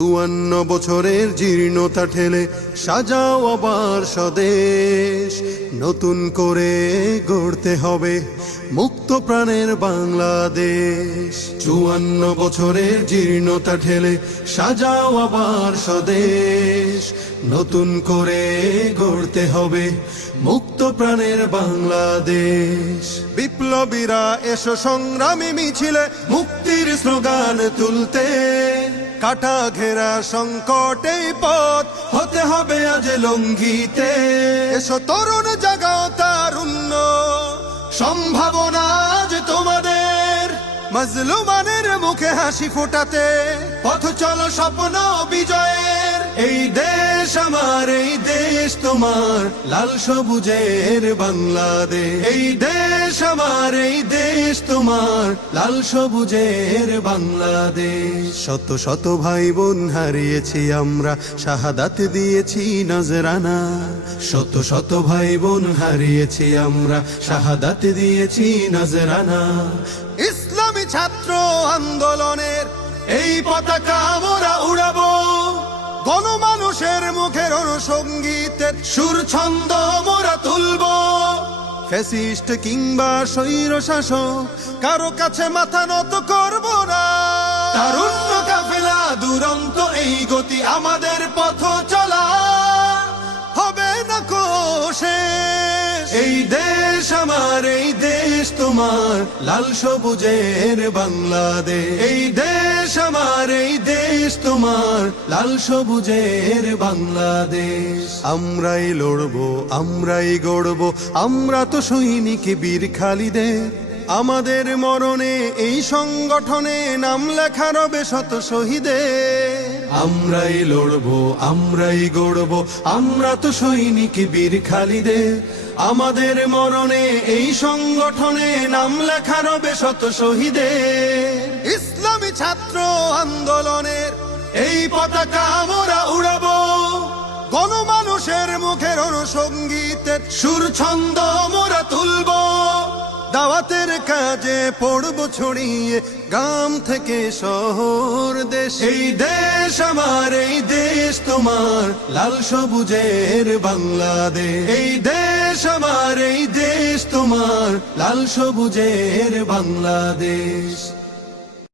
চুয়ান্ন বছরের জীর্ণতা ঠেলে সাজাও আবার স্বদেশ। নতুন করে গড়তে হবে মুক্ত প্রাণের বাংলাদেশ। চুয়ান্ন বছরের জীর্ণতা ঠেলে সাজাও আবার স্বদেশ। নতুন করে গড়তে হবে মুক্ত প্রাণের বাংলাদেশ। বিপ্লবীরা এসো সংগ্রামী মিছিলে মুক্তির স্লোগান তুলতে। কাটা ঘেরা সংকটে পথ হতে হবে আজ লঙ্ঘিতে। এসো তরুণ জাগাও তারুণ্য, সম্ভাবনা আজ তোমাদের। মজলুমানের মুখে হাসি ফোটাতে, পথ চলো স্বপ্ন বিজয়ের। এই দেশ আমার, এই দেশ তোমার, লাল সবুজের বাংলাদেশ। এই দেশ আমার, এই দেশ তোমার, লাল সবুজের বাংলাদেশ। শত শত ভাই বোন হারিয়েছি আমরা, শাহাদাত দিয়েছি নজরানা। শত শত ভাই বোন হারিয়েছি আমরা, শাহাদাত দিয়েছি নজরানা। ইসলামী ছাত্র আন্দোলনের এই পতাকা আমরা উড়াবো। গণমানুষের মুখের অনুসঙ্গীতের সুর ছন্দ মোরা তুলব। ফ্যাসিস্ট কিংবা স্বৈর শাসক, কারও কাছে মাথা নত করব না। তারুণ্য কাফেলা দুরন্ত এই গতি আমাদের পথ চলা। হবে না কোশেষ এই দেশ আমার, এই দেশ তোমার, লাল সবুজের বাংলাদেশ। এই দেশ আমার, এই দেশ তোমার, লাল সবুজের বাংলাদেশ। আমরাই লড়বো, আমরাই গড়বো, আমরা তো সৈনিক বীর খালিদের। আমাদের মরণে এই সংগঠনে নাম লেখা রবে শত শহীদের। আমরাই লড়বো, আমরাই গড়বো, আমরা তো সৈনিক বীর খালিদের। আমাদের মরণে এই সংগঠনে নাম লেখা রবে শত শহীদের। ইসলামী ছাত্র আন্দোলনের এই পতাকা আমরা উড়াবো। গণমানুষের মুখের অনুসঙ্গীতের সুর ছন্দ মোরা তুলব। দাওয়াতের কাজে পড়ব ছড়িয়ে গ্রাম থেকে শহর দেশ। এই দেশ আমার, এই দেশ তোমার, লাল সবুজের বাংলাদেশ। এই দেশ আমার, এই দেশ তোমার, লাল সবুজের বাংলাদেশ।